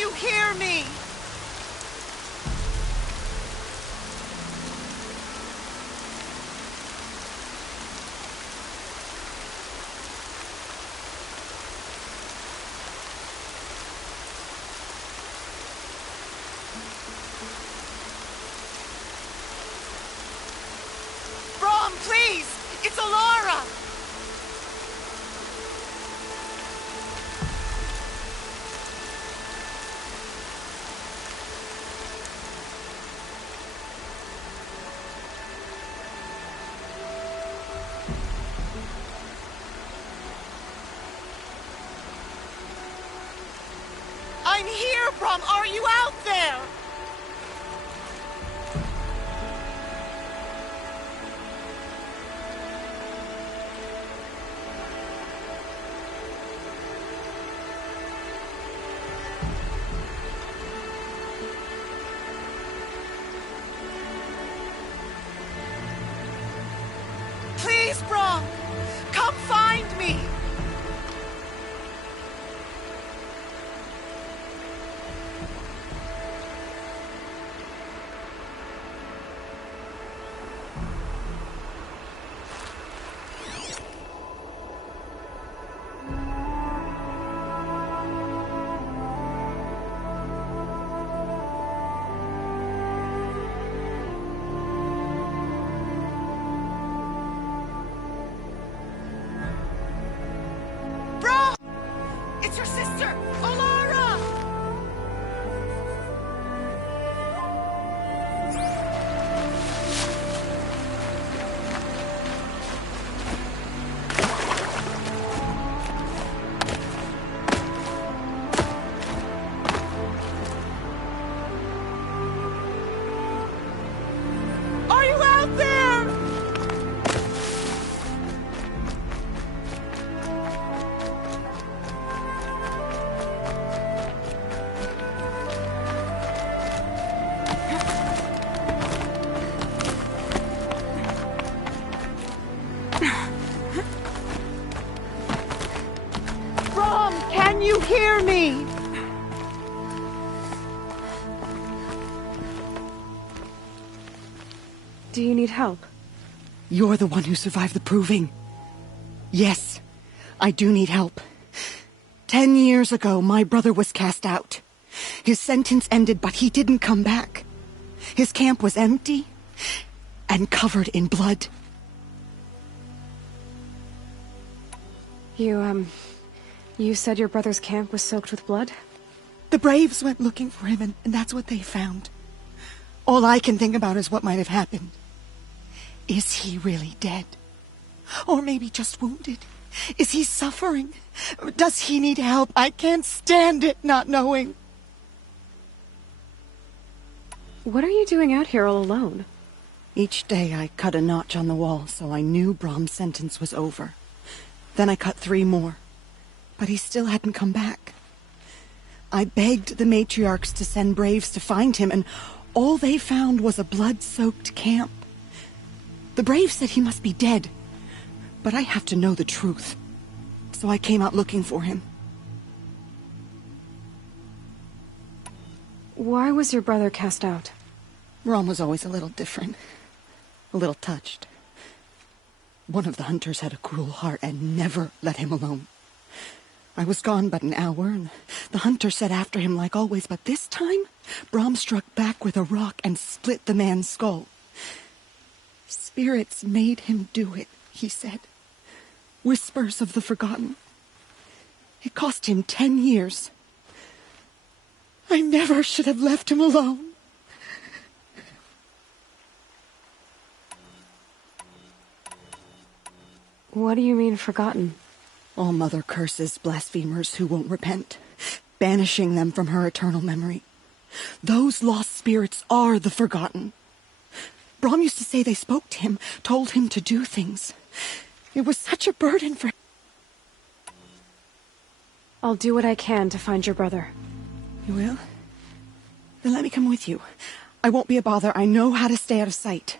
you hear me? Brom, please! It's Alara! I'm here, Brom! Are you out there? Please, Brom! Come find me! Brom! It's your sister, Alara! Are you out there? Brom, can you hear me? Do you need help? You're the one who survived the proving. Yes, I do need help. 10 years ago, my brother was cast out. His sentence ended, but he didn't come back. His camp was empty and covered in blood. You said your brother's camp was soaked with blood? The Braves went looking for him, and that's what they found. All I can think about is what might have happened. Is he really dead? Or maybe just wounded? Is he suffering? Does he need help? I can't stand it not knowing. What are you doing out here all alone? Each day I cut a notch on the wall so I knew Brom's sentence was over. Then I cut 3 more. But he still hadn't come back. I begged the matriarchs to send Braves to find him, and all they found was a blood-soaked camp. The Braves said he must be dead, but I have to know the truth. So I came out looking for him. Why was your brother cast out? Brom was always a little different. A little touched. One of the hunters had a cruel heart and never let him alone. I was gone but an hour, and the hunter set after him like always, but this time, Brom struck back with a rock and split the man's skull. Spirits made him do it, he said. Whispers of the forgotten. It cost him 10 years. I never should have left him alone. What do you mean, forgotten? All Mother curses blasphemers who won't repent, banishing them from her eternal memory. Those lost spirits are the forgotten. Brom used to say they spoke to him, told him to do things. It was such a burden for him. I'll do what I can to find your brother. You will? Then let me come with you. I won't be a bother. I know how to stay out of sight.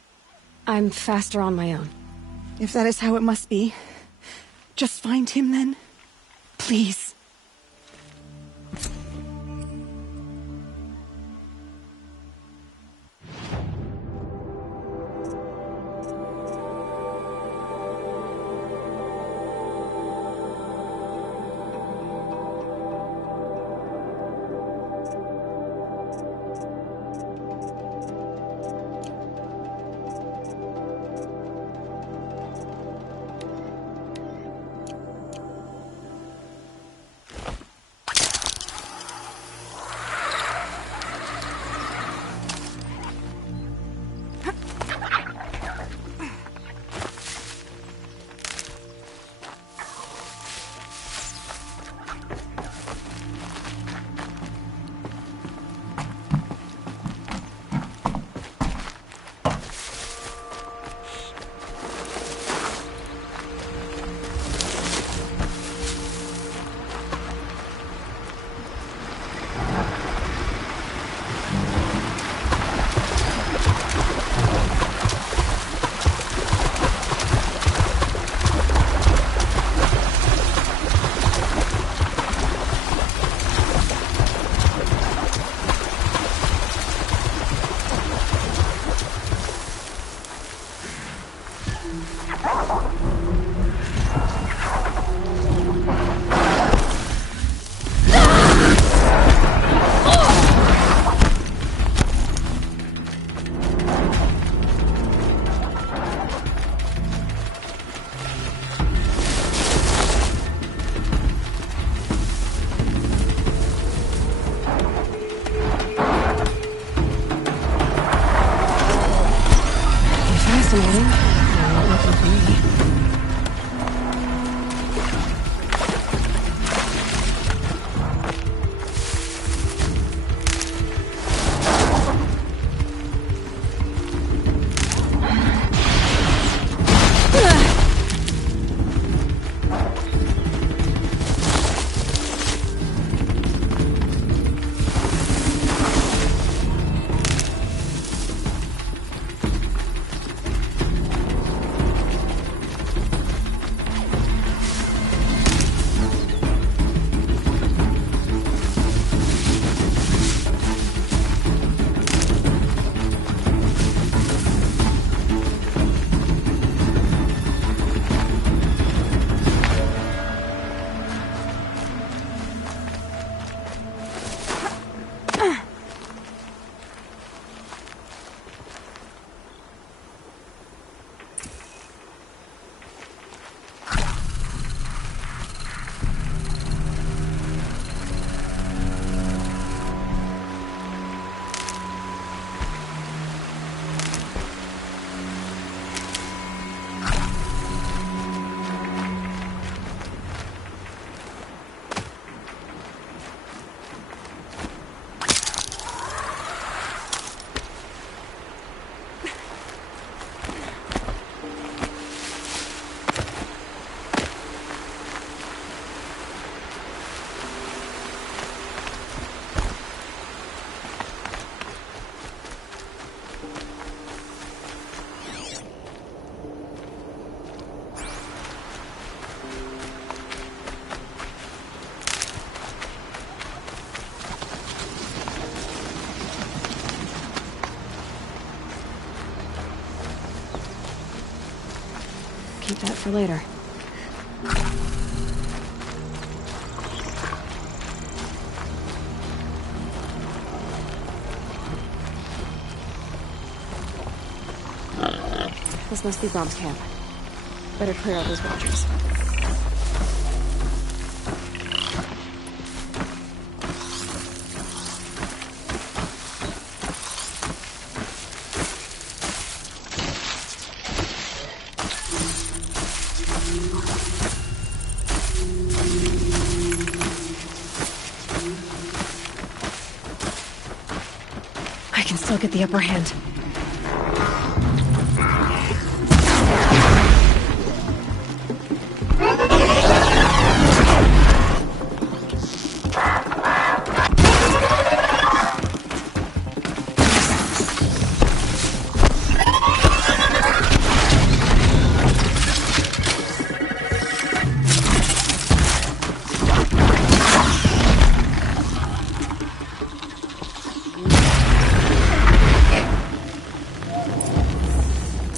I'm faster on my own. If that is how it must be, just find him then. Please. for later. This must be Brom's camp. Better clear out those watchers. I can still get the upper hand.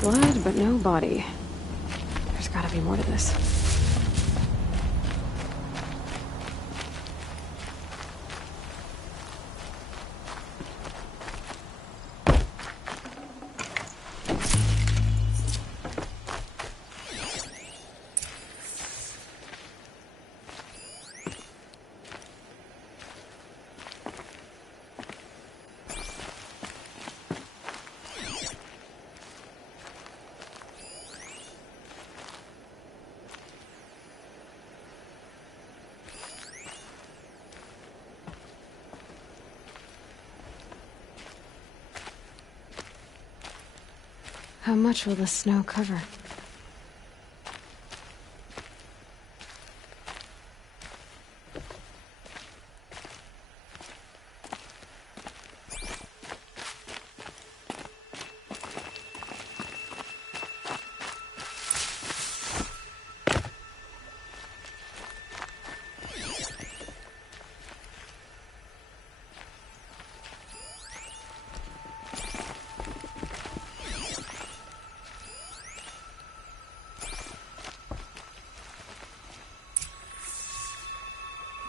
Blood, but no body. There's gotta be more to this. How much will the snow cover?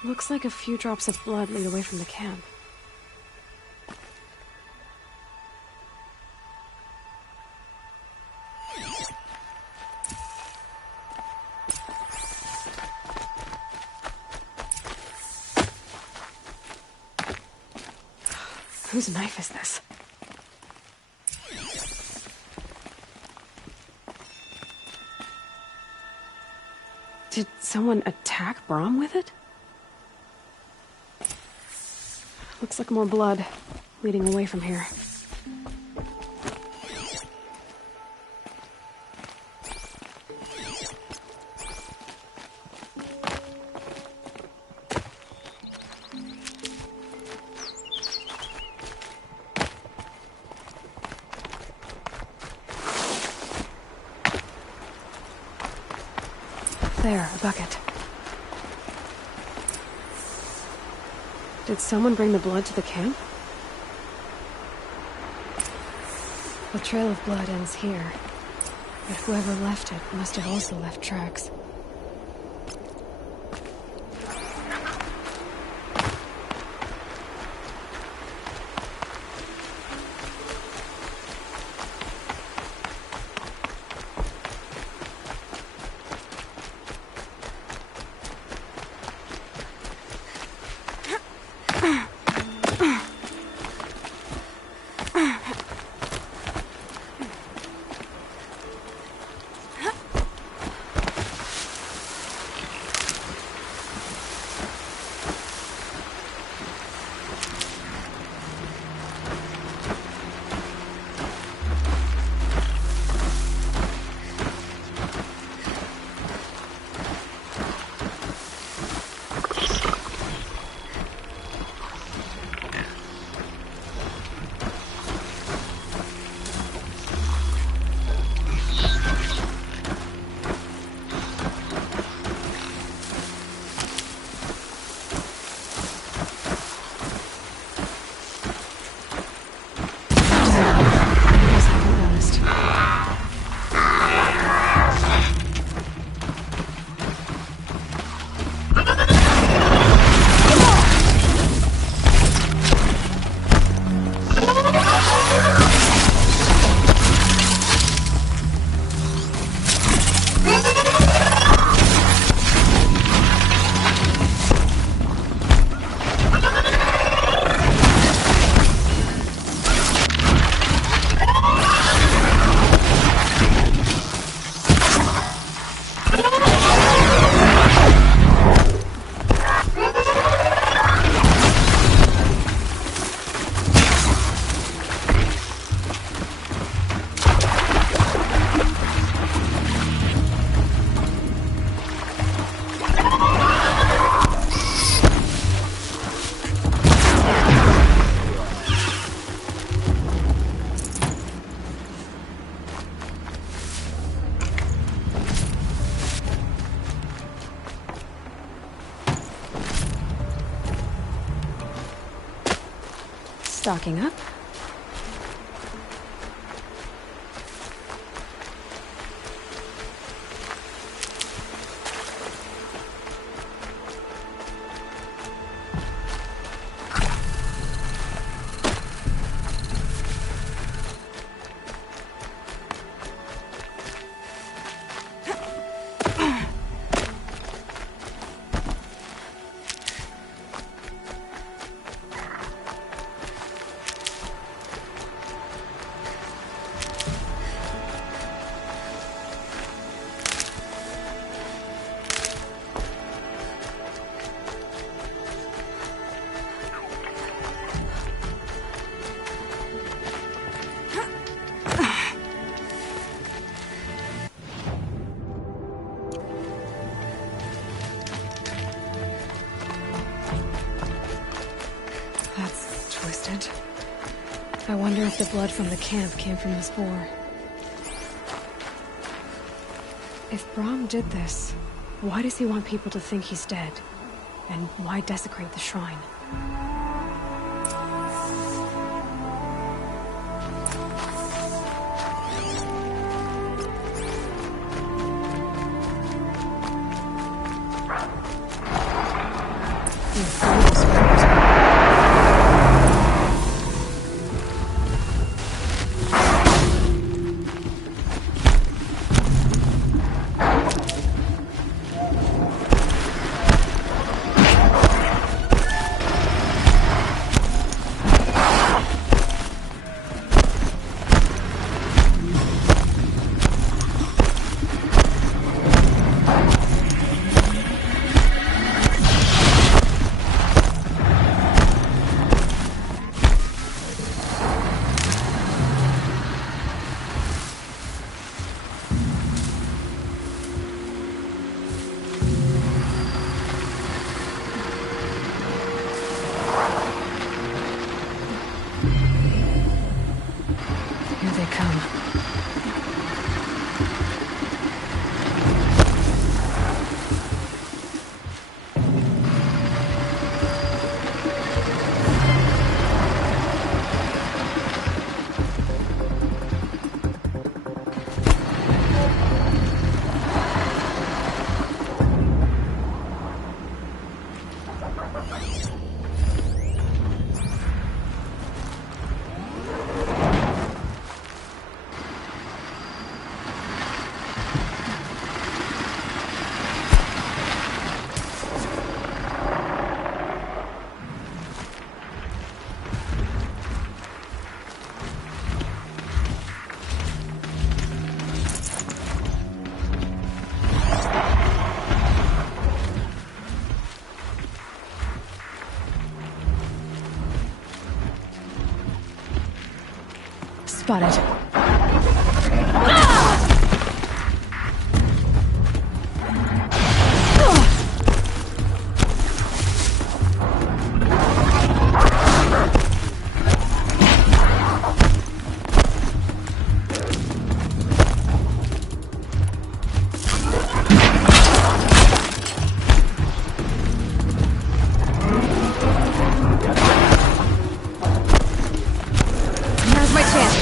Looks like a few drops of blood lead away from the camp. Whose knife is this? Did someone attack Brom with it? Looks like more blood leading away from here. There, a bucket. Did someone bring the blood to the camp? The trail of blood ends here, but whoever left it must have also left tracks. Stocking up. That's twisted. I wonder if the blood from the camp came from this boar. If Brahm did this, why does he want people to think he's dead? And why desecrate the shrine? Here they come. Spotted. Now's my chance.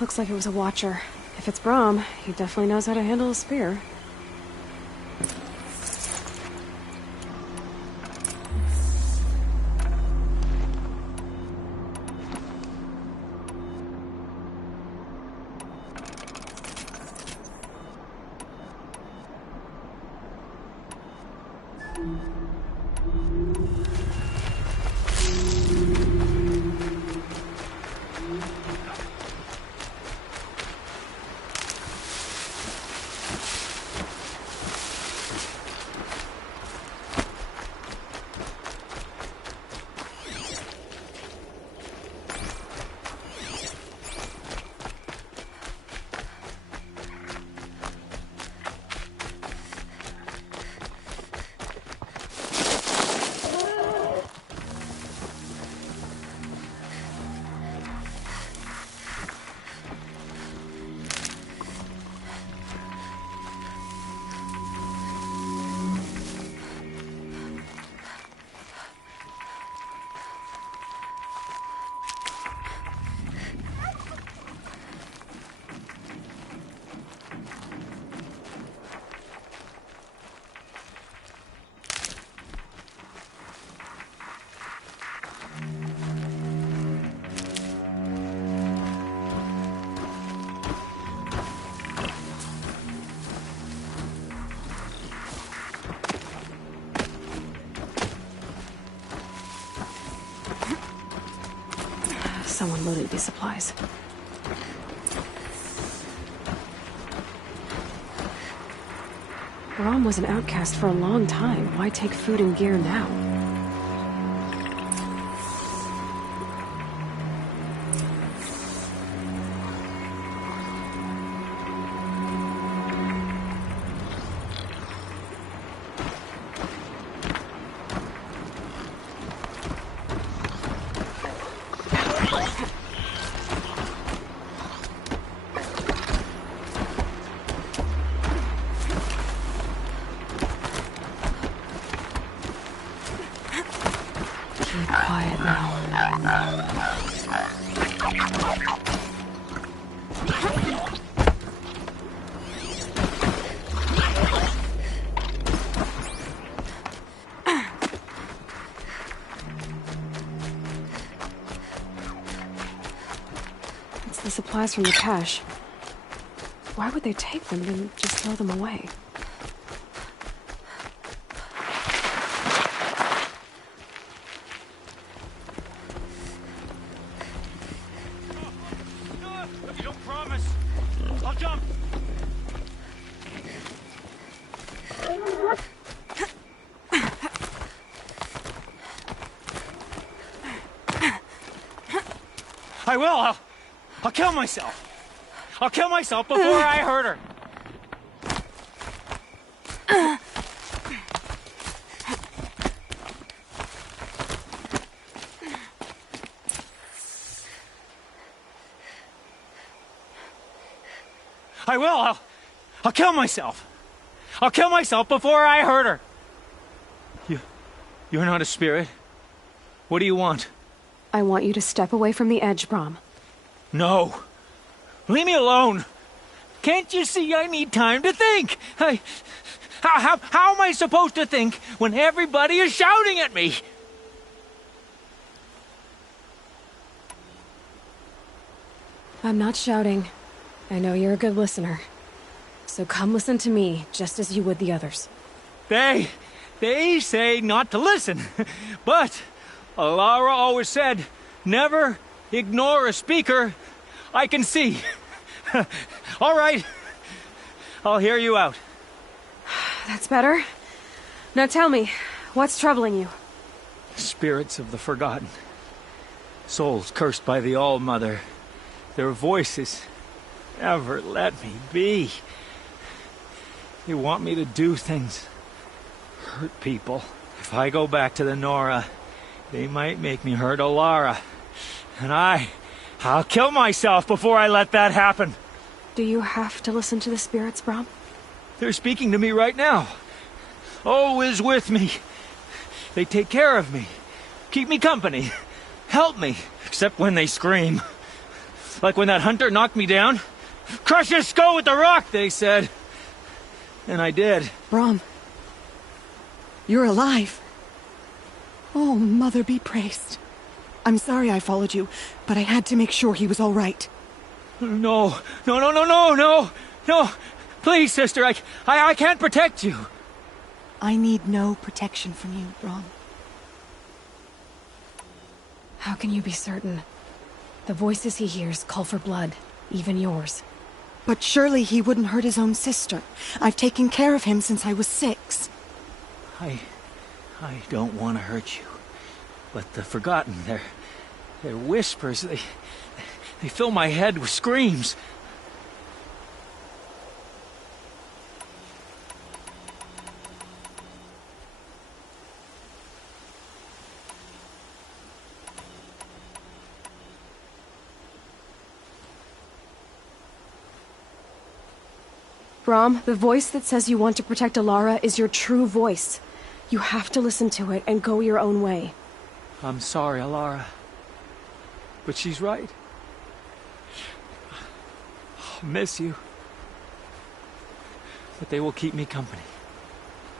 Looks like it was a watcher. If it's Brahm, he definitely knows how to handle a spear. Someone loaded these supplies. Brahm was an outcast for a long time. Why take food and gear now? Quiet now. It's the supplies from the cache. Why would they take them and just throw them away? I will. I'll kill myself. I'll kill myself before I hurt her. I will. I'll kill myself. I'll kill myself before I hurt her. You're not a spirit. What do you want? I want you to step away from the edge, Brahm. No. Leave me alone. Can't you see I need time to think? How am I supposed to think when everybody is shouting at me? I'm not shouting. I know you're a good listener. So come listen to me, just as you would the others. They say not to listen. But Alara always said, never ignore a speaker I can see. All right. I'll hear you out. That's better. Now tell me, what's troubling you? Spirits of the forgotten. Souls cursed by the All-Mother. Their voices never let me be. They want me to do things. Hurt people. If I go back to the Nora, They might make me hurt Alara. And I'll kill myself before I let that happen. Do you have to listen to the spirits, Brom? They're speaking to me right now. O is with me. They take care of me, keep me company, help me, except when they scream. Like when that hunter knocked me down. Crush his skull with the rock, they said. And I did. Brom, you're alive. Oh, Mother be praised. I'm sorry I followed you, but I had to make sure he was all right. No. Please, sister, I can't protect you. I need no protection from you, Brom. How can you be certain? The voices he hears call for blood, even yours. But surely he wouldn't hurt his own sister. I've taken care of him since I was 6. I don't want to hurt you. But the Forgotten, their whispers, they fill my head with screams. Brom, the voice that says you want to protect Alara is your true voice. You have to listen to it and go your own way. I'm sorry, Alara. But she's right. I'll miss you. But they will keep me company.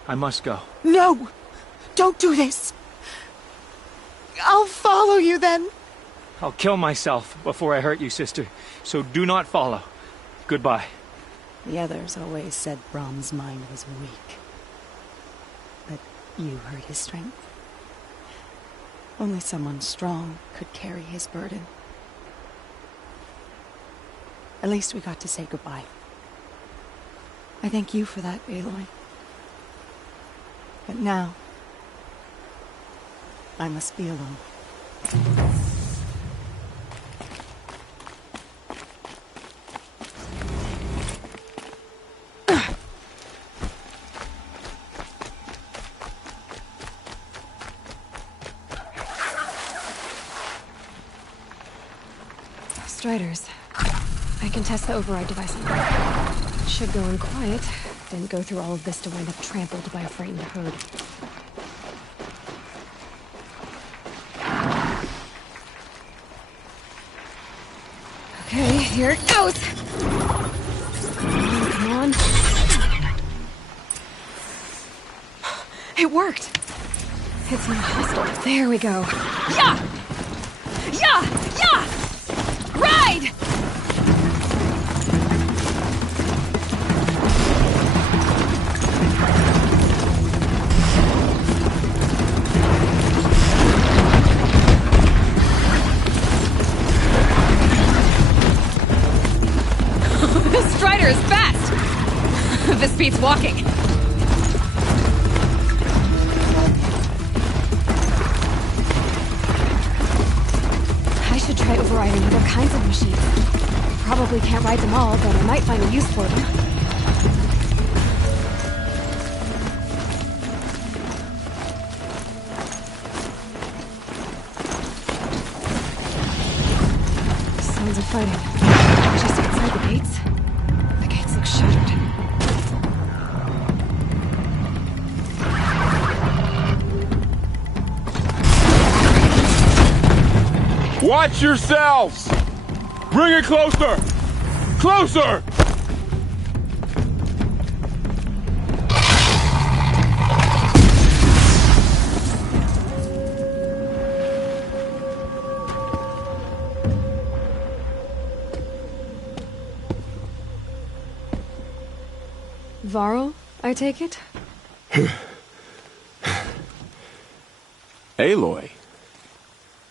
I must go. No! Don't do this! I'll follow you then! I'll kill myself before I hurt you, sister. So do not follow. Goodbye. The others always said Brom's mind was weak. But you heard his strength. Only someone strong could carry his burden. At least we got to say goodbye. I thank you for that, Aloy. But now, I must be alone. Striders. I can test the override device on them. It should go in quiet. Didn't go through all of this to wind up trampled by a frightened herd. Okay, here it goes! Come on. It worked! It's not hostile. There we go. Yeah! Yeah! Yeah! Ride! This Strider is fast! This beats walking. I should try overriding other kinds of machines. Probably can't ride them all, but I might find a use for them. Sounds of fighting. Just outside the gates. The gates look shuttered. Watch yourselves! Bring it closer! Closer! Varl, I take it? Aloy.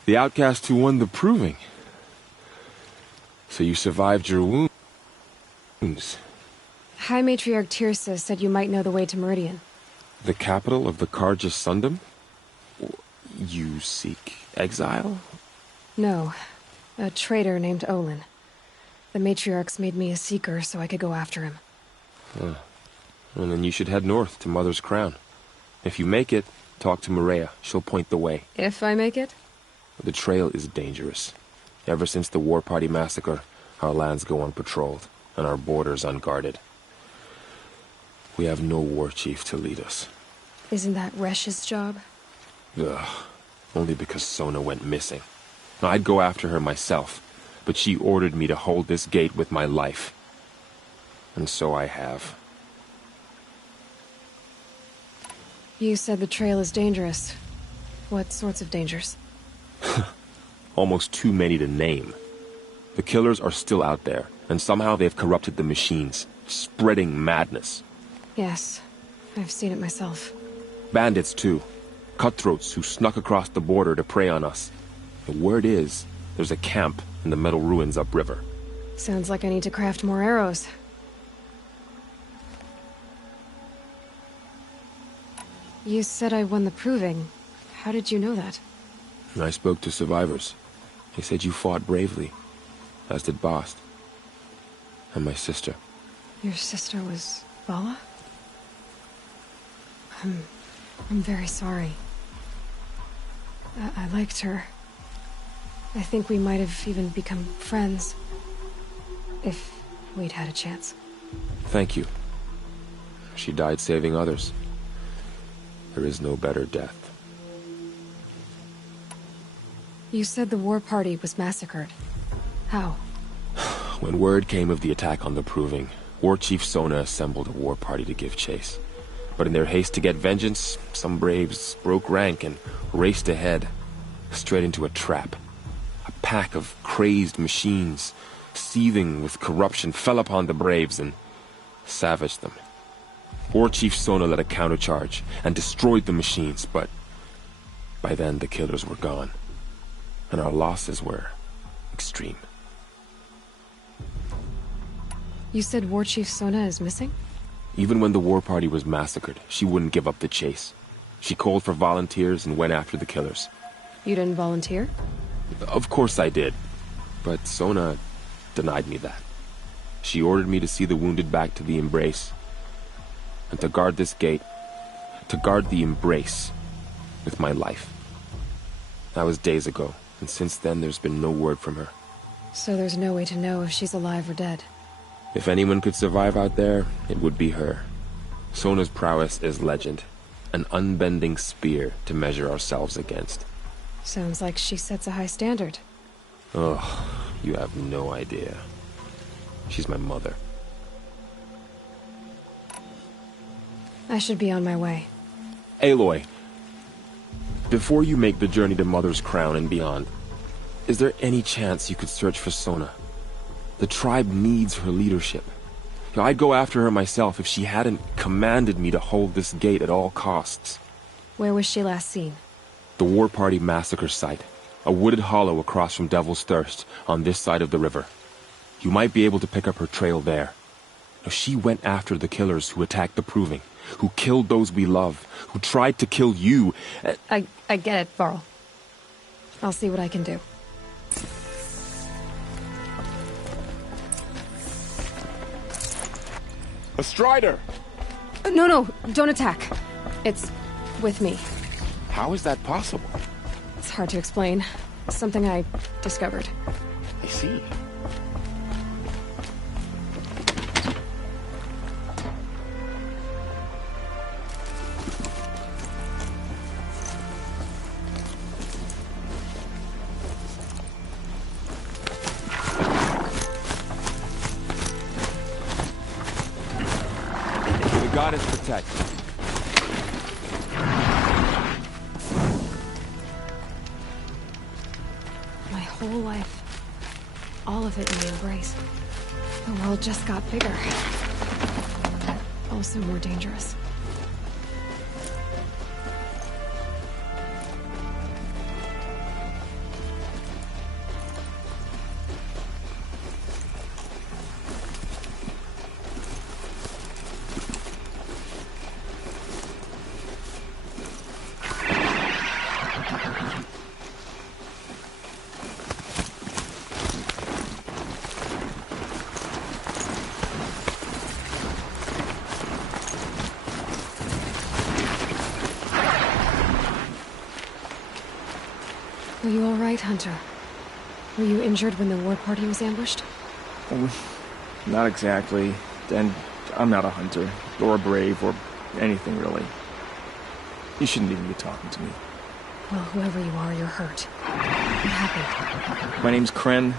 The outcast who won the proving. So you survived your wounds. High Matriarch Tirsa said you might know the way to Meridian. The capital of the Carja Sundom? You seek exile? No. A traitor named Olin. The Matriarchs made me a seeker so I could go after him. Well, then you should head north to Mother's Crown. If you make it, Talk to Maria. She'll point the way. If I make it? The trail is dangerous. Ever since the War Party massacre, our lands go unpatrolled, and our borders unguarded. We have no war chief to lead us. Isn't that Resh's job? Ugh. Only because Sona went missing. I'd go after her myself, but she ordered me to hold this gate with my life. And so I have. You said the trail is dangerous. What sorts of dangers? Almost too many to name. The killers are still out there, and somehow they've corrupted the machines, spreading madness. Yes, I've seen it myself. Bandits, too. Cutthroats who snuck across the border to prey on us. The word is, there's a camp in the metal ruins upriver. Sounds like I need to craft more arrows. You said I won the proving. How did you know that? I spoke to survivors. They said you fought bravely, as did Bast. And my sister. Your sister was Vala? I'm very sorry. I liked her. I think we might have even become friends. If we'd had a chance. Thank you. She died saving others. There is no better death. You said the war party was massacred. How? When word came of the attack on the Proving, War Chief Sona assembled a war party to give chase. But in their haste to get vengeance, some braves broke rank and raced ahead, straight into a trap. A pack of crazed machines, seething with corruption, fell upon the braves and savaged them. War Chief Sona led a countercharge and destroyed the machines, but by then the killers were gone, and our losses were extreme. You said War Chief Sona is missing? Even when the war party was massacred, she wouldn't give up the chase. She called for volunteers and went after the killers. You didn't volunteer? Of course I did, but Sona denied me that. She ordered me to see the wounded back to the Embrace, and to guard this gate, to guard the Embrace with my life. That was days ago, and since then there's been no word from her. So there's no way to know if she's alive or dead. If anyone could survive out there, it would be her. Sona's prowess is legend, an unbending spear to measure ourselves against. Sounds like she sets a high standard. Oh, you have no idea. She's my mother. I should be on my way. Aloy, before you make the journey to Mother's Crown and beyond, is there any chance you could search for Sona? The tribe needs her leadership. I'd go after her myself if she hadn't commanded me to hold this gate at all costs. Where was she last seen? The War Party massacre site. A wooded hollow across from Devil's Thirst, on this side of the river. You might be able to pick up her trail there. She went after the killers who attacked the Proving, who killed those we love, who tried to kill you. I get it, Varl. I'll see what I can do. A Strider! No, don't attack. It's with me. How is that possible? It's hard to explain. Something I discovered. I see. The goddess protect. My whole life. All of it in the Embrace. The world just got bigger. Also more dangerous. Are you all right, Hunter? Were you injured when the war party was ambushed? Not exactly. And I'm not a hunter, or a brave, or anything really. You shouldn't even be talking to me. Well, whoever you are, you're hurt. What happened? My name's Kren.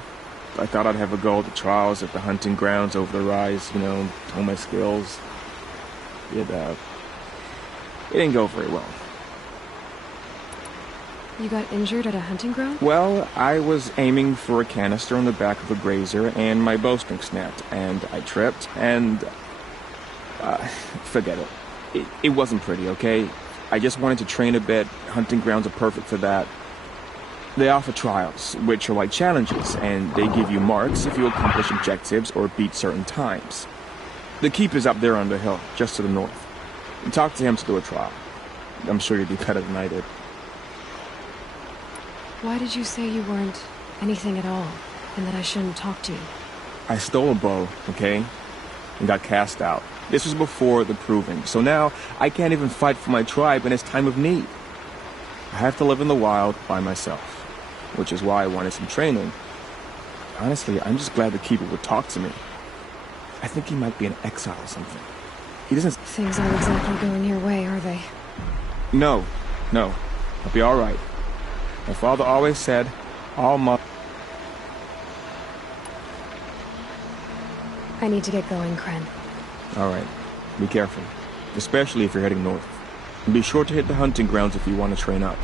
I thought I'd have a go at the trials at the hunting grounds over the rise, you know, hone my skills. It didn't go very well. You got injured at a hunting ground? Well, I was aiming for a canister on the back of a grazer, and my bowstring snapped, and I tripped, and... forget it. It wasn't pretty, okay? I just wanted to train a bit. Hunting grounds are perfect for that. They offer trials, which are like challenges, and they give you marks if you accomplish objectives or beat certain times. The keeper's up there on the hill, just to the north. Talk to him to do a trial. I'm sure you'd do better than I did. Why did you say you weren't anything at all, and that I shouldn't talk to you? I stole a bow, okay? And got cast out. This was before the proving, so now I can't even fight for my tribe in its time of need. I have to live in the wild by myself, which is why I wanted some training. Honestly, I'm just glad the keeper would talk to me. I think he might be in exile or something. He doesn't... Things aren't exactly going your way, are they? No. I'll be all right. My father always said, all my... I need to get going, Kren. All right. Be careful. Especially if you're heading north. And be sure to hit the hunting grounds if you want to train up.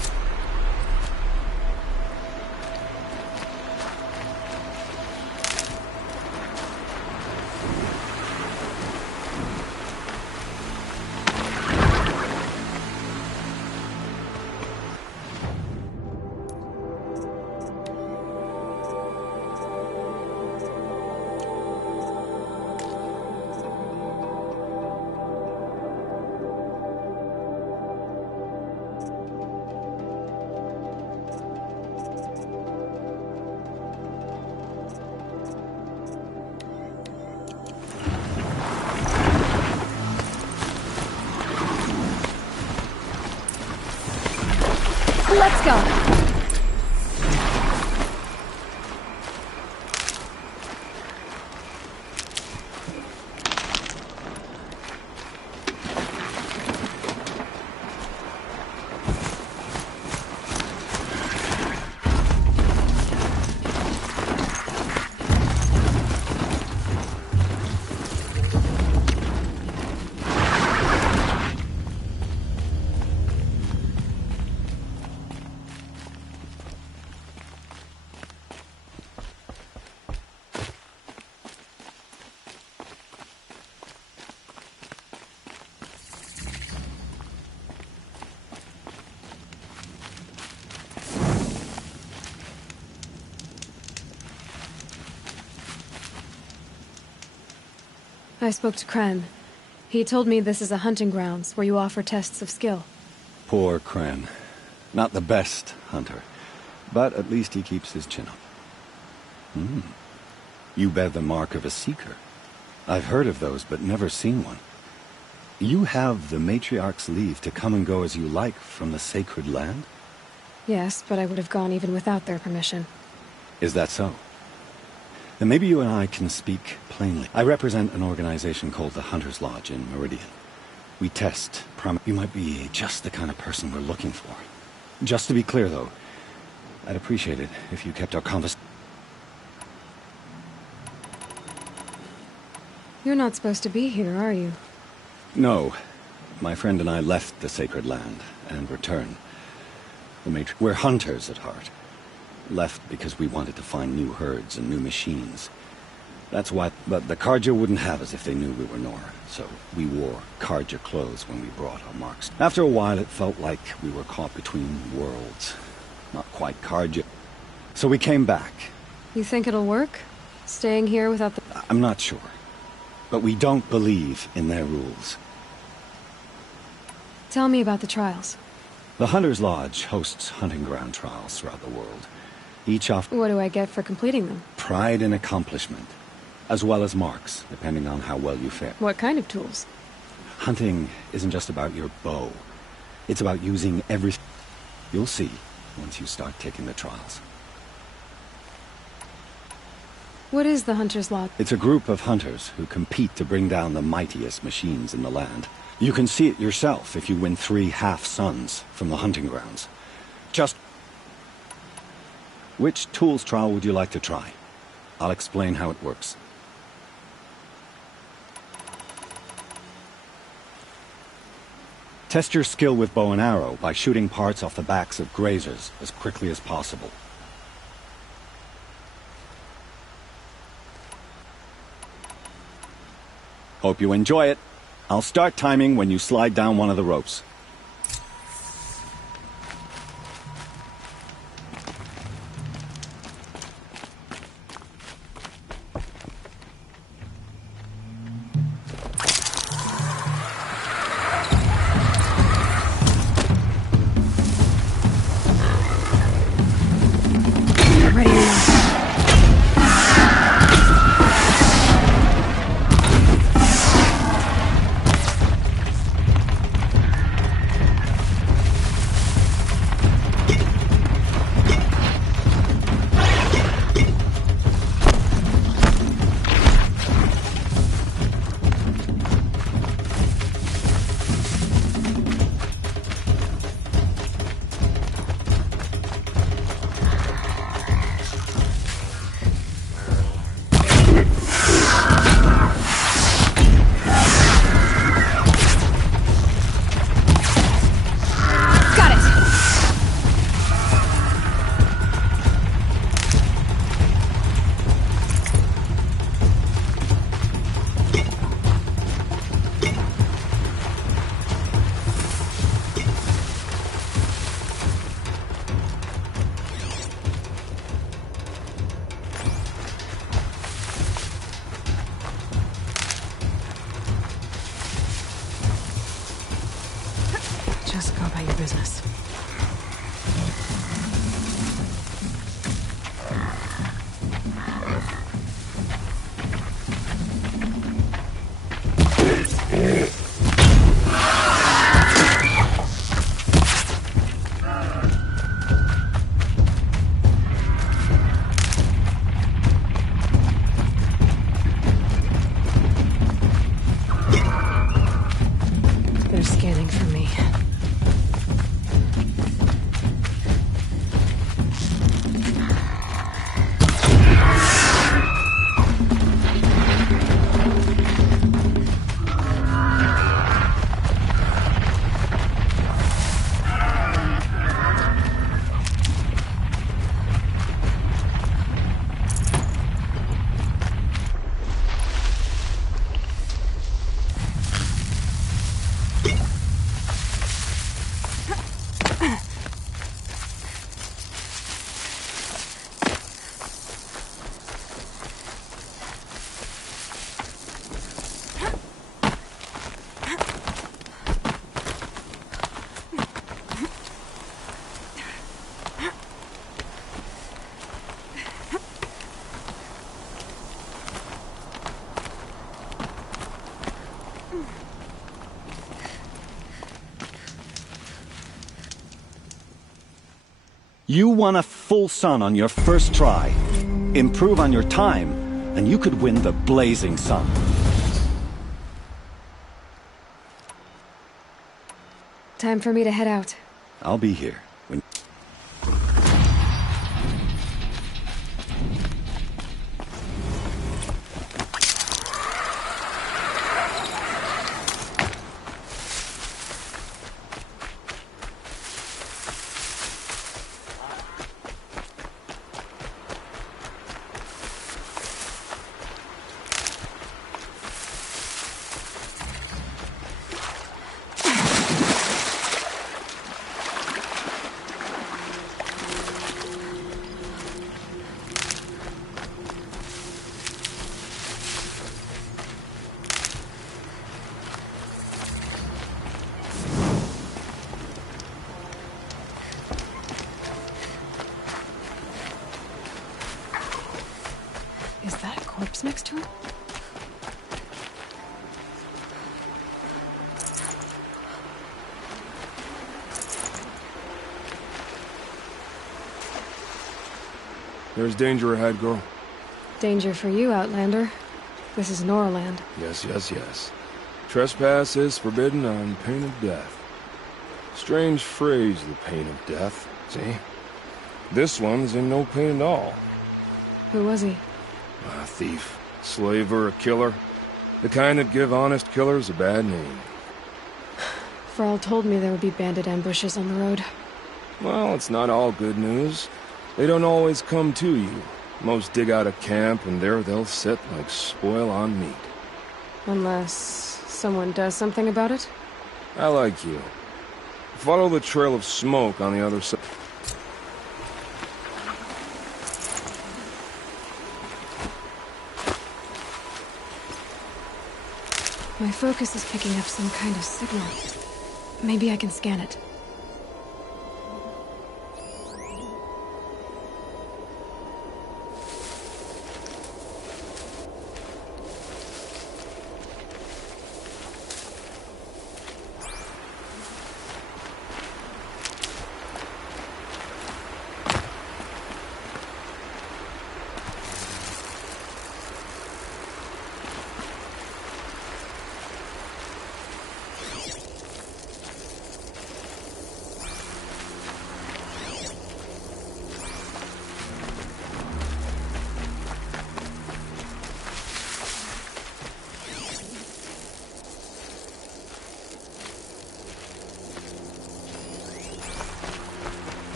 Let's go! I spoke to Kren. He told me this is a hunting grounds where you offer tests of skill. Poor Kren. Not the best hunter, but at least he keeps his chin up. You bear the mark of a seeker. I've heard of those, but never seen one. You have the Matriarch's leave to come and go as you like from the sacred land? Yes, but I would have gone even without their permission. Is that so? Then maybe you and I can speak plainly. I represent an organization called the Hunter's Lodge in Meridian. We test You might be just the kind of person we're looking for. Just to be clear, though, I'd appreciate it if you kept our conversation. You're not supposed to be here, are you? No. My friend and I left the sacred land and returned. We're hunters at heart. Left because we wanted to find new herds and new machines. That's why... But the Carja wouldn't have us if they knew we were Nora, so we wore Carja clothes when we brought our marks. After a while, it felt like we were caught between worlds. Not quite Carja. So we came back. You think it'll work? Staying here without the... I'm not sure. But we don't believe in their rules. Tell me about the trials. The Hunter's Lodge hosts hunting ground trials throughout the world. Each offers... What do I get for completing them? Pride in accomplishment, as well as marks, depending on how well you fare. What kind of tools? Hunting isn't just about your bow. It's about using everything. You'll see. once you start taking the trials. What is the Hunter's Lot? It's a group of hunters who compete to bring down the mightiest machines in the land. You can see it yourself if you win 3 half-suns from the hunting grounds. Just... Which tools trial would you like to try? I'll explain how it works. Test your skill with bow and arrow by shooting parts off the backs of grazers as quickly as possible. Hope you enjoy it. I'll start timing when you slide down one of the ropes. Ready or not. Just go about your business. They're scanning for me. You won a full sun on your first try. Improve on your time, and you could win the Blazing Sun. Time for me to head out. I'll be here. When... Is that a corpse next to him? There's danger ahead, girl. Danger for you, Outlander. This is Norland. Yes, yes, yes. Trespass is forbidden on pain of death. Strange phrase, the pain of death. See? This one's in no pain at all. Who was he? A thief, slaver, a killer. The kind that give honest killers a bad name. Thrall told me there would be bandit ambushes on the road. Well, it's not all good news. They don't always come to you. Most dig out a camp, and there they'll sit like spoil on meat. Unless someone does something about it? I like you. Follow the trail of smoke on the other side. My focus is picking up some kind of signal. Maybe I can scan it.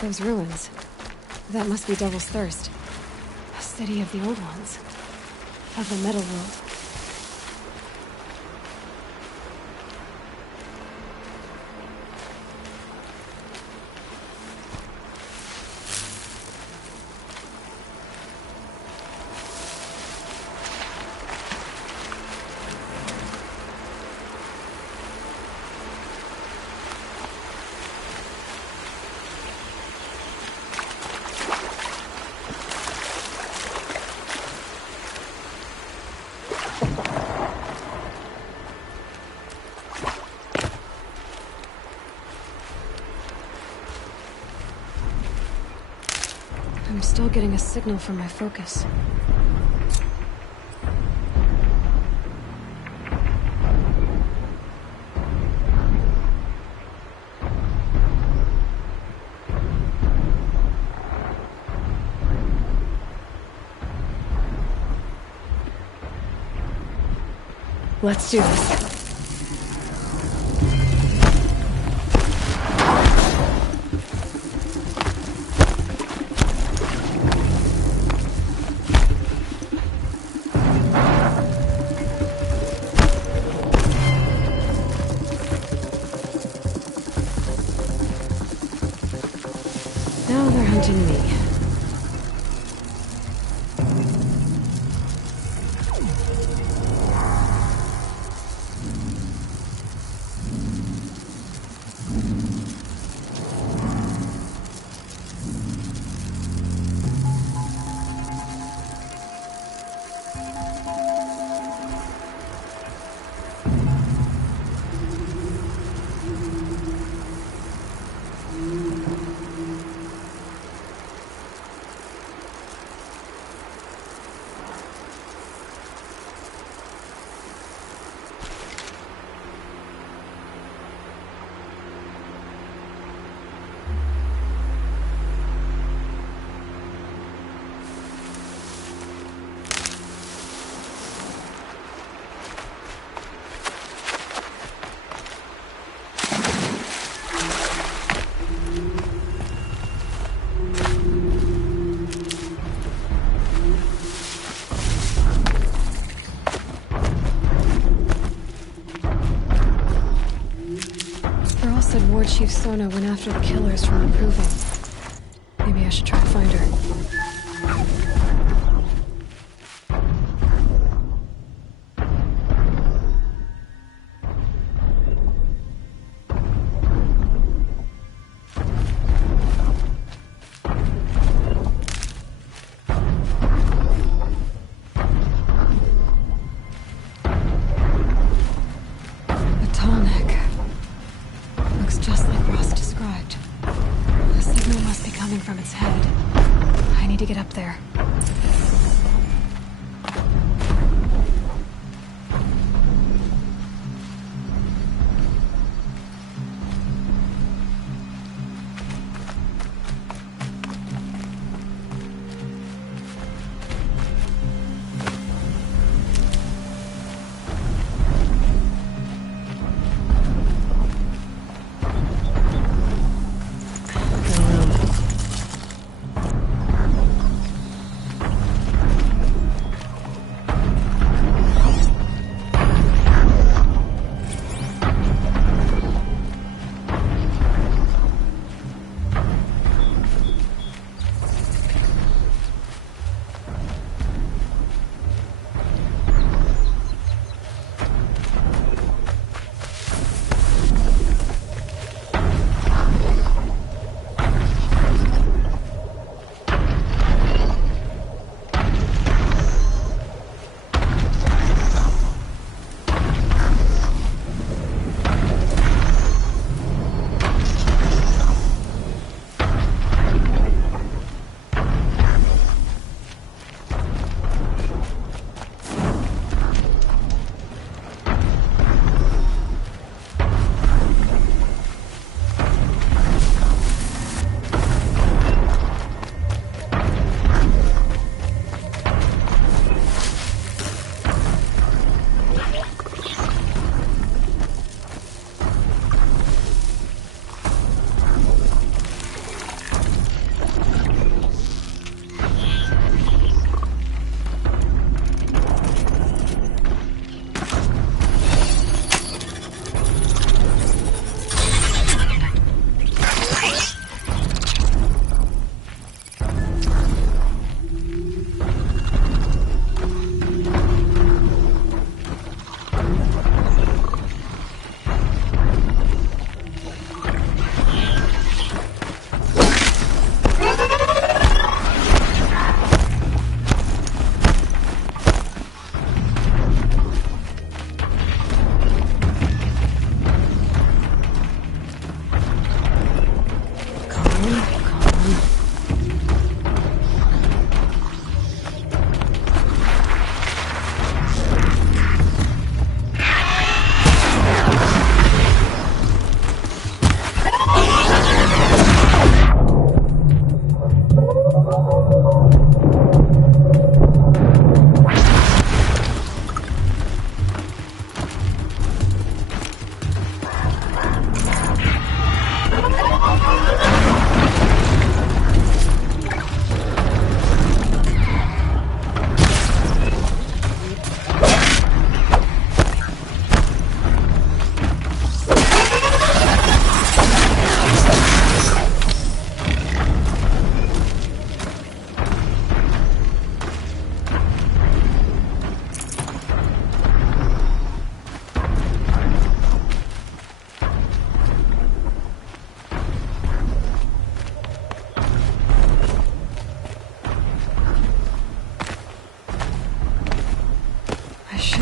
Those ruins. That must be Devil's Thirst. A city of the Old Ones. Of the Metal World. I'm still getting a signal from my focus. Let's do this. Now they're hunting me. Said War Chief Sona went after the killers from the Proving. Maybe I should try to find her. signal must be coming from its head. I need to get up there.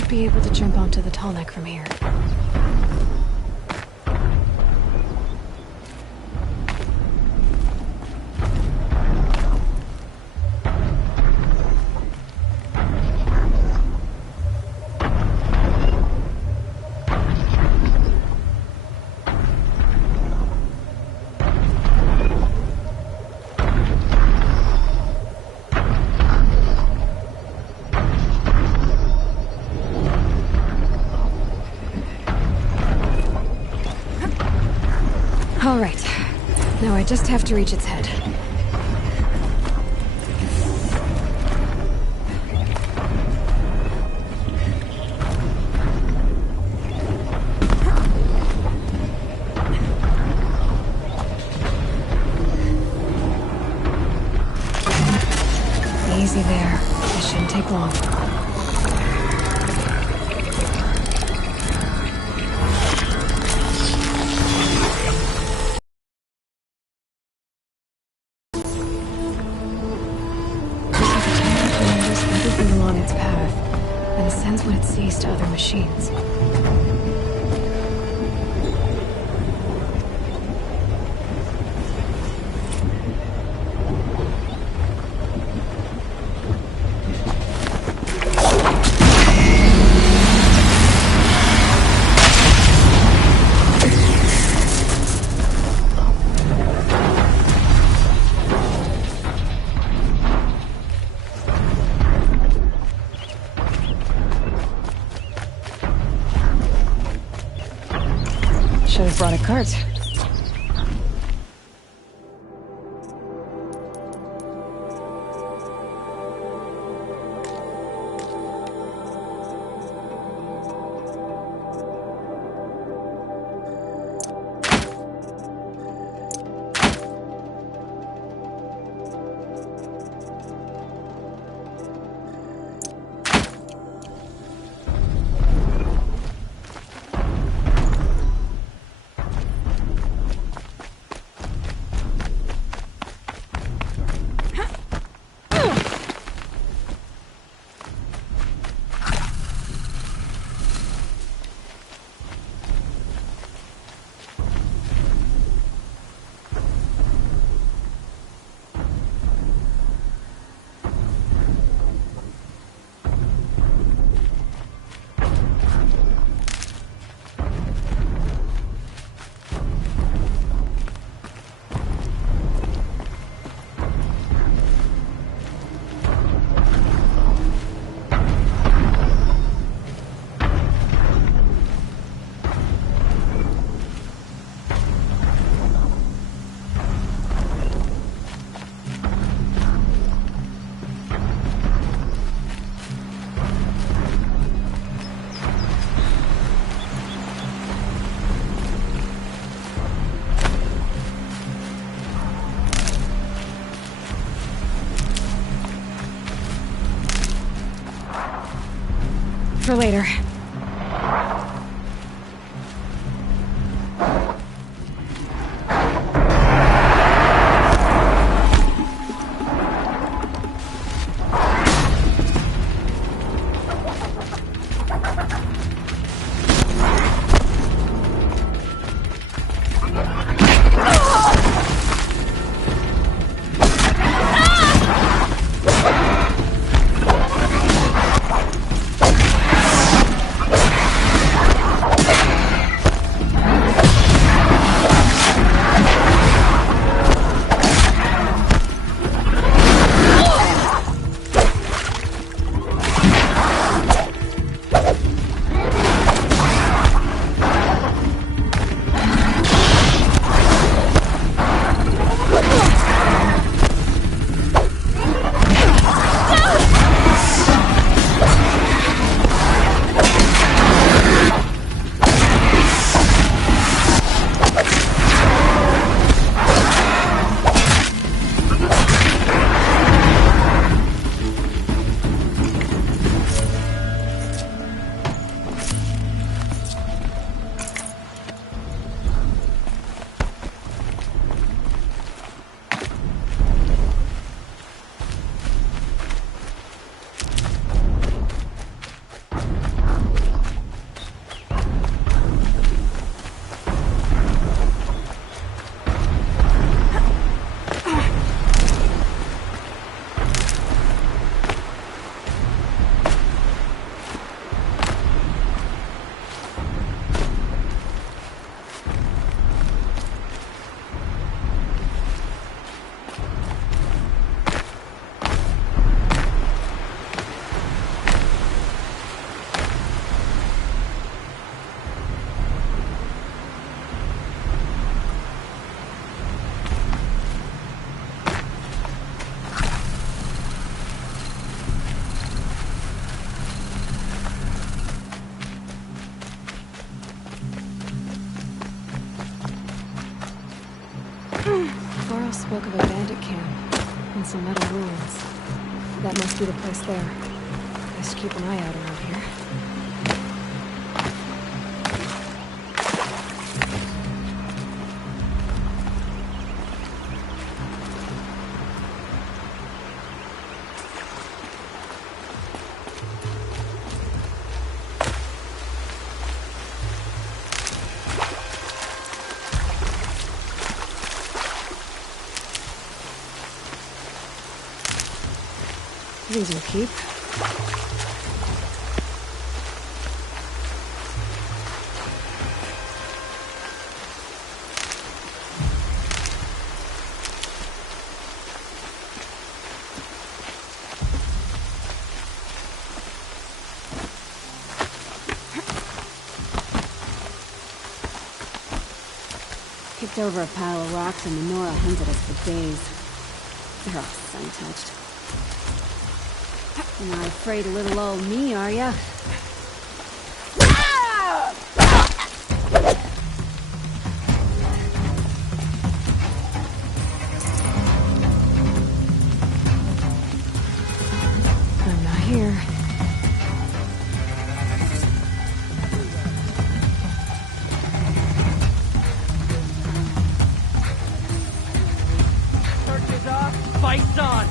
Be able to jump onto the tall neck from here. All right. Now I just have to reach its head. Easy there. This shouldn't take long. What it sees to other machines. cart. For later. Varl spoke of a bandit camp and some metal ruins. That must be the place there. Best keep an eye out around here. These will keep. Knocked over a pile of rocks and the Nora hunted us for days. They're all sun-touched. You're not afraid of little old me, are ya? I'm not here. Search is off, fight's on!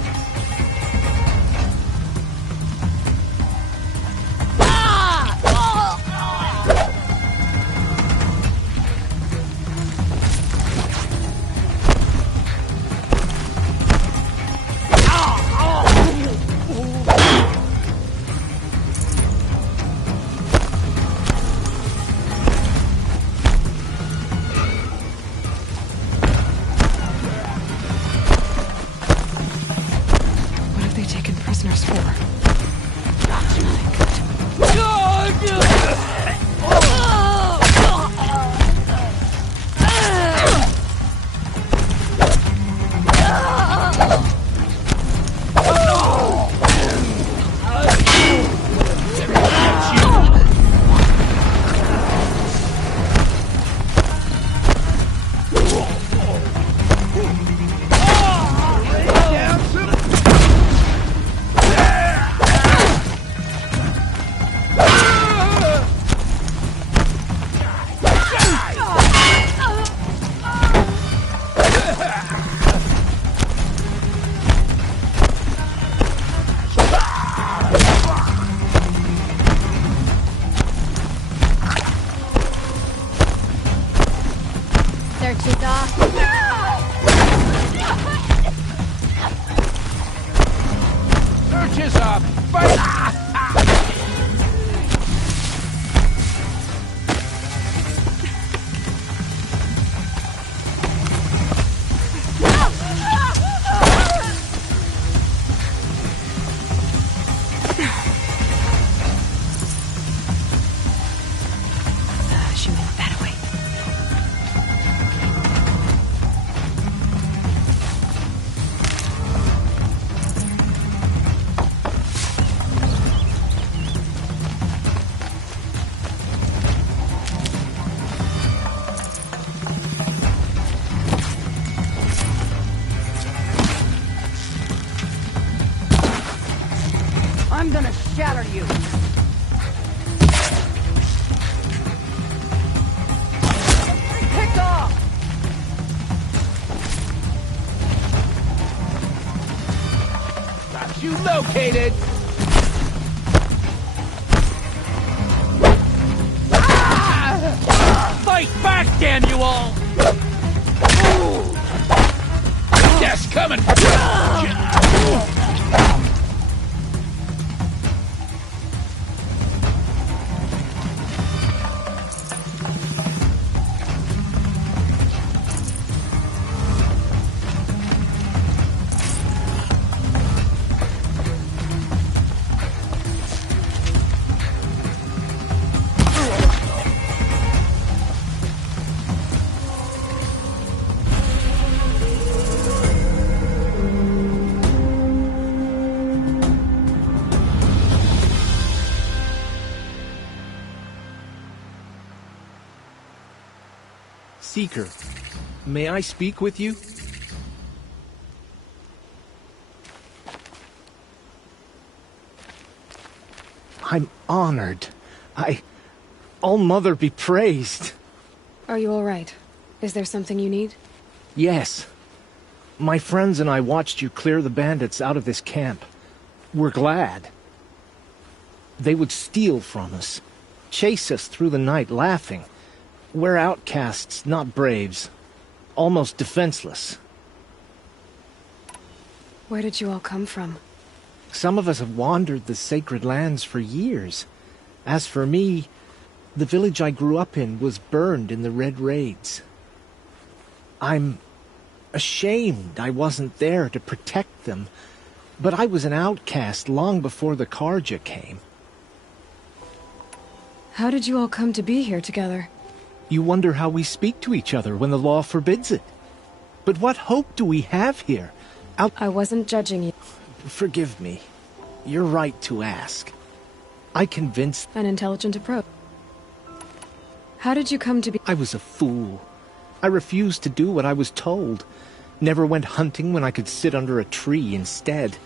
What have they taken prisoners for? Search is off. Search is up! Fight! She moved that away. I'm gonna shatter you! Pick off! Got you located! Fight back, damn you all! Death's coming! Seeker, may I speak with you? I'm honored. All-Mother be praised. Are you all right? Is there something you need? Yes. My friends and I watched you clear the bandits out of this camp. We're glad. They would steal from us, chase us through the night laughing. We're outcasts, not braves. Almost defenseless. Where did you all come from? Some of us have wandered the sacred lands for years. As for me, the village I grew up in was burned in the Red Raids. I'm ashamed I wasn't there to protect them, but I was an outcast long before the Carja came. How did you all come to be here together? You wonder how we speak to each other when the law forbids it. But what hope do we have here? I wasn't judging you. Forgive me. You're right to ask. I convinced... An intelligent approach. How did you come to be... I was a fool. I refused to do what I was told. Never went hunting when I could sit under a tree instead.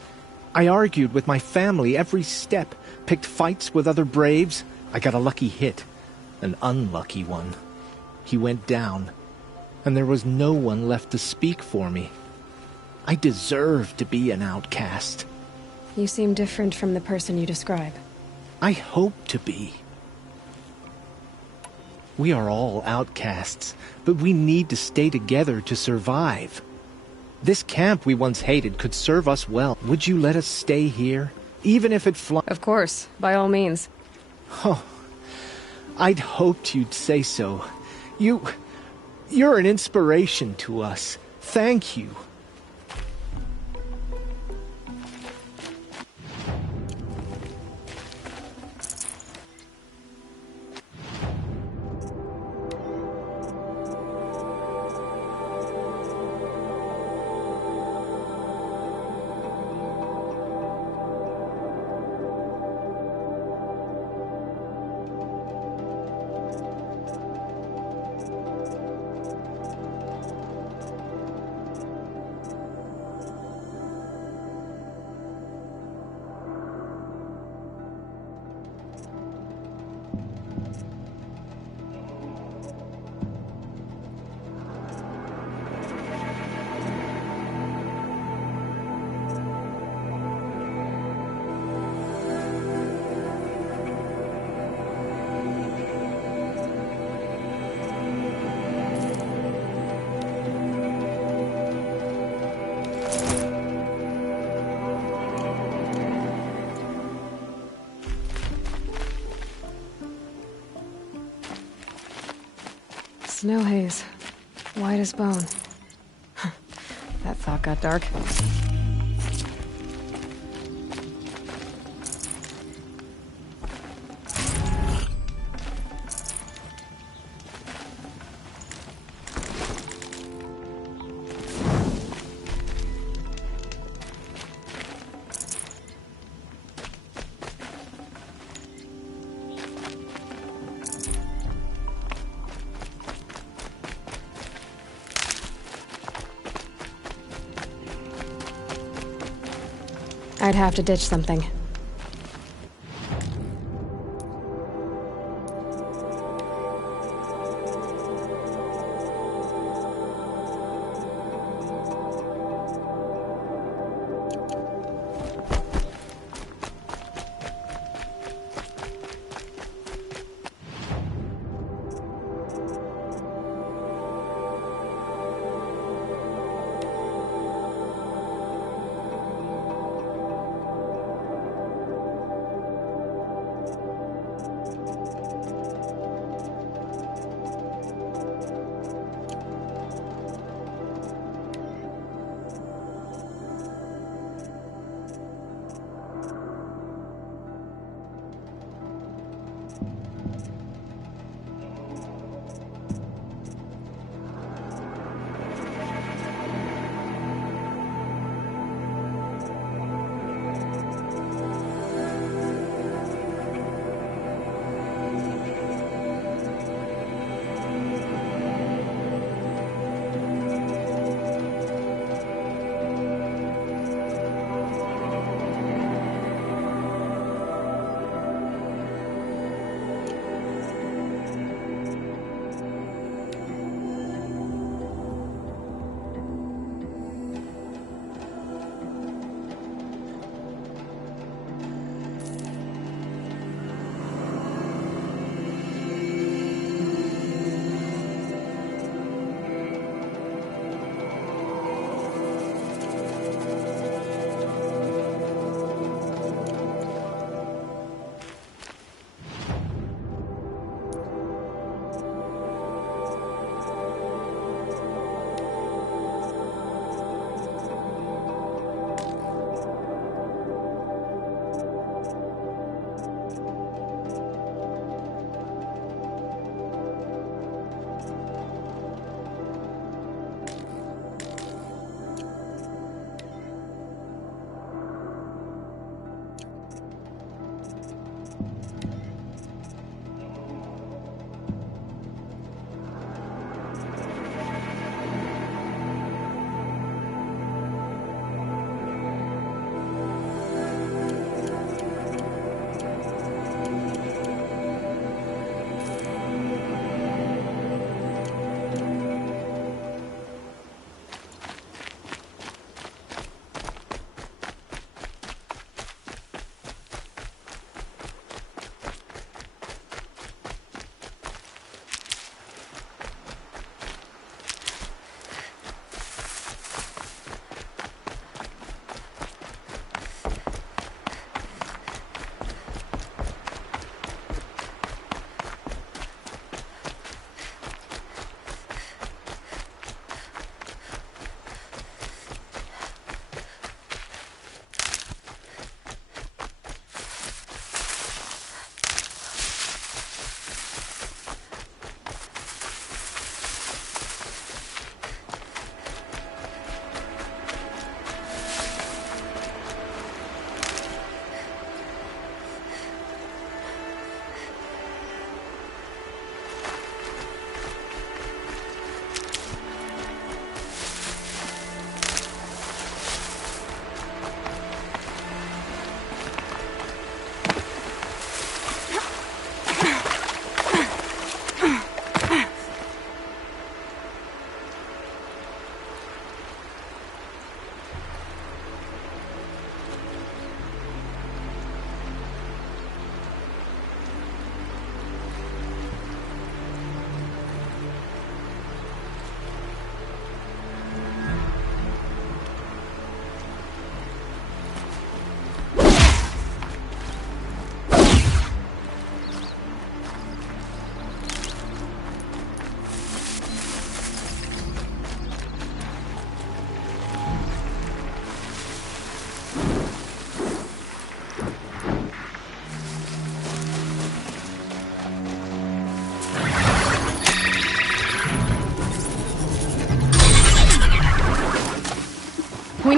I argued with my family every step, picked fights with other braves. I got a lucky hit. An unlucky one. He went down, and there was no one left to speak for me. I deserve to be an outcast. You seem different from the person you describe. I hope to be. We are all outcasts, but we need to stay together to survive. This camp we once hated could serve us well. Would you let us stay here, even if it Of course, by all means. Oh, I'd hoped you'd say so. You're an inspiration to us. Thank you. Snow haze. White as bone. That thought got dark. I'd have to ditch something.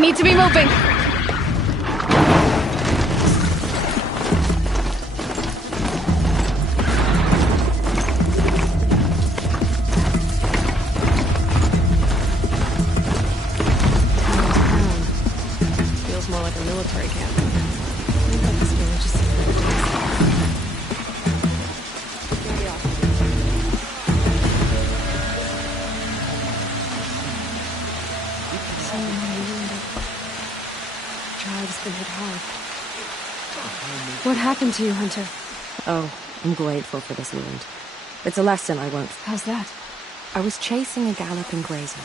need to be moving. Feels more like a military camp. I bet this village is secret. Tribe's been hit hard. What happened to you, Hunter? Oh, I'm grateful for this wound. It's a lesson I won't... How's that? I was chasing a galloping grazer,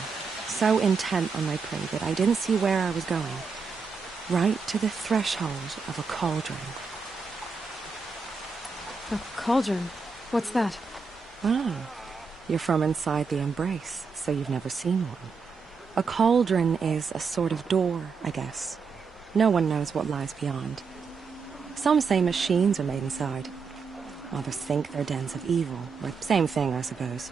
so intent on my prey that I didn't see where I was going. Right to the threshold of a cauldron. A cauldron? What's that? Oh, you're from inside the Embrace, so you've never seen one. A cauldron is a sort of door, I guess. No one knows what lies beyond. Some say machines are made inside. Others think they're dens of evil, or same thing, I suppose.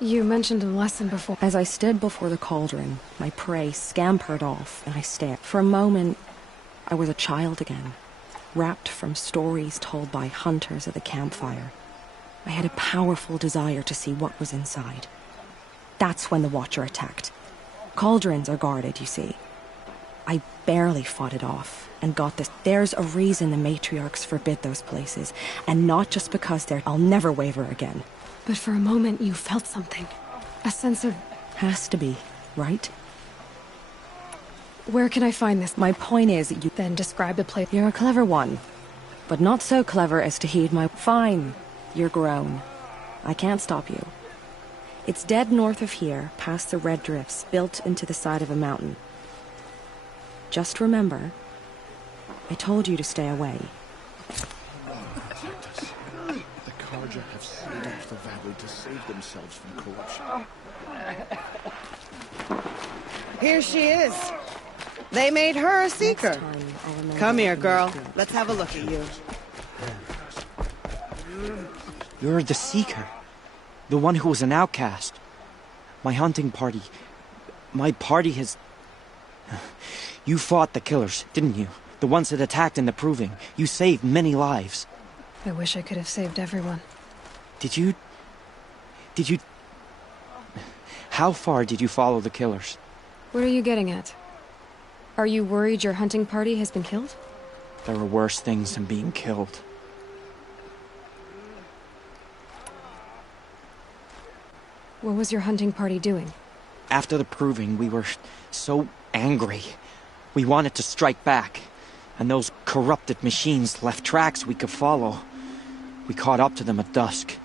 You mentioned a lesson before. As I stood before the cauldron, my prey scampered off, and I stared. For a moment, I was a child again, wrapped from stories told by hunters at the campfire. I had a powerful desire to see what was inside. That's when the Watcher attacked. Cauldrons are guarded, you see. I barely fought it off, and got this. There's a reason the matriarchs forbid those places, and not just because I'll never waver again. But for a moment you felt something. A sense of... Has to be, right? Where can I find this? My point is, you Then describe the place. You're a clever one, but not so clever as to heed my... Fine, you're grown. I can't stop you. It's dead north of here, past the red drifts, built into the side of a mountain. Just remember, I told you to stay away. The Carja have sealed off the valley to save themselves from corruption. Here she is. They made her a seeker. Come here, girl. Let's have a look at you. You're the Seeker. The one who was an outcast. My hunting party. My party has... You fought the killers, didn't you? The ones that attacked in the Proving. You saved many lives. I wish I could have saved everyone. Did you... How far did you follow the killers? What are you getting at? Are you worried your hunting party has been killed? There are worse things than being killed. What was your hunting party doing? After the Proving, we were so angry. We wanted to strike back. And those corrupted machines left tracks we could follow. We caught up to them at dusk.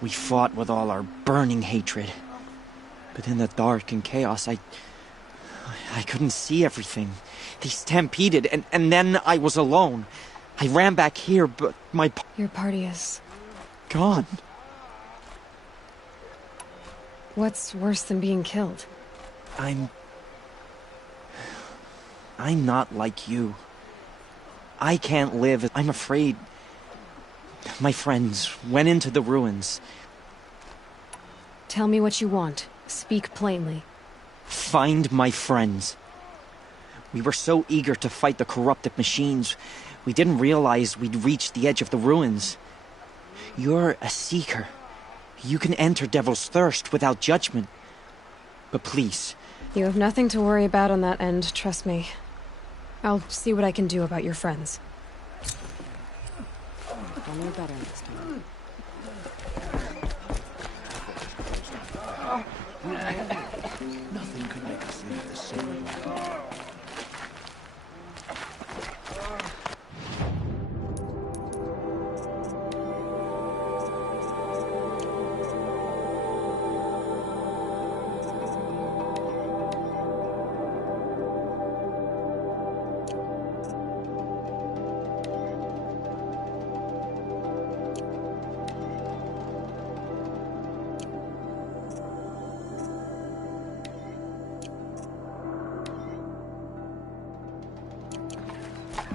We fought with all our burning hatred. But in the dark and chaos, I couldn't see everything. They stampeded, and then I was alone. I ran back here, but Your party is... gone. What's worse than being killed? I'm not like you. I can't live. I'm afraid. My friends went into the ruins. Tell me what you want. Speak plainly. Find my friends. We were so eager to fight the corrupted machines, we didn't realize we'd reached the edge of the ruins. You're a seeker. You can enter Devil's Thirst without judgment. But please... You have nothing to worry about on that end, trust me. I'll see what I can do about your friends. I'll know better next time. Nothing could make us leave the sacred land.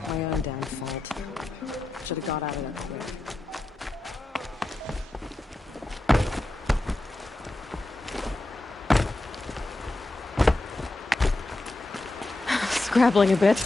My own damn fault. Should have got out of there quick. grappling a bit.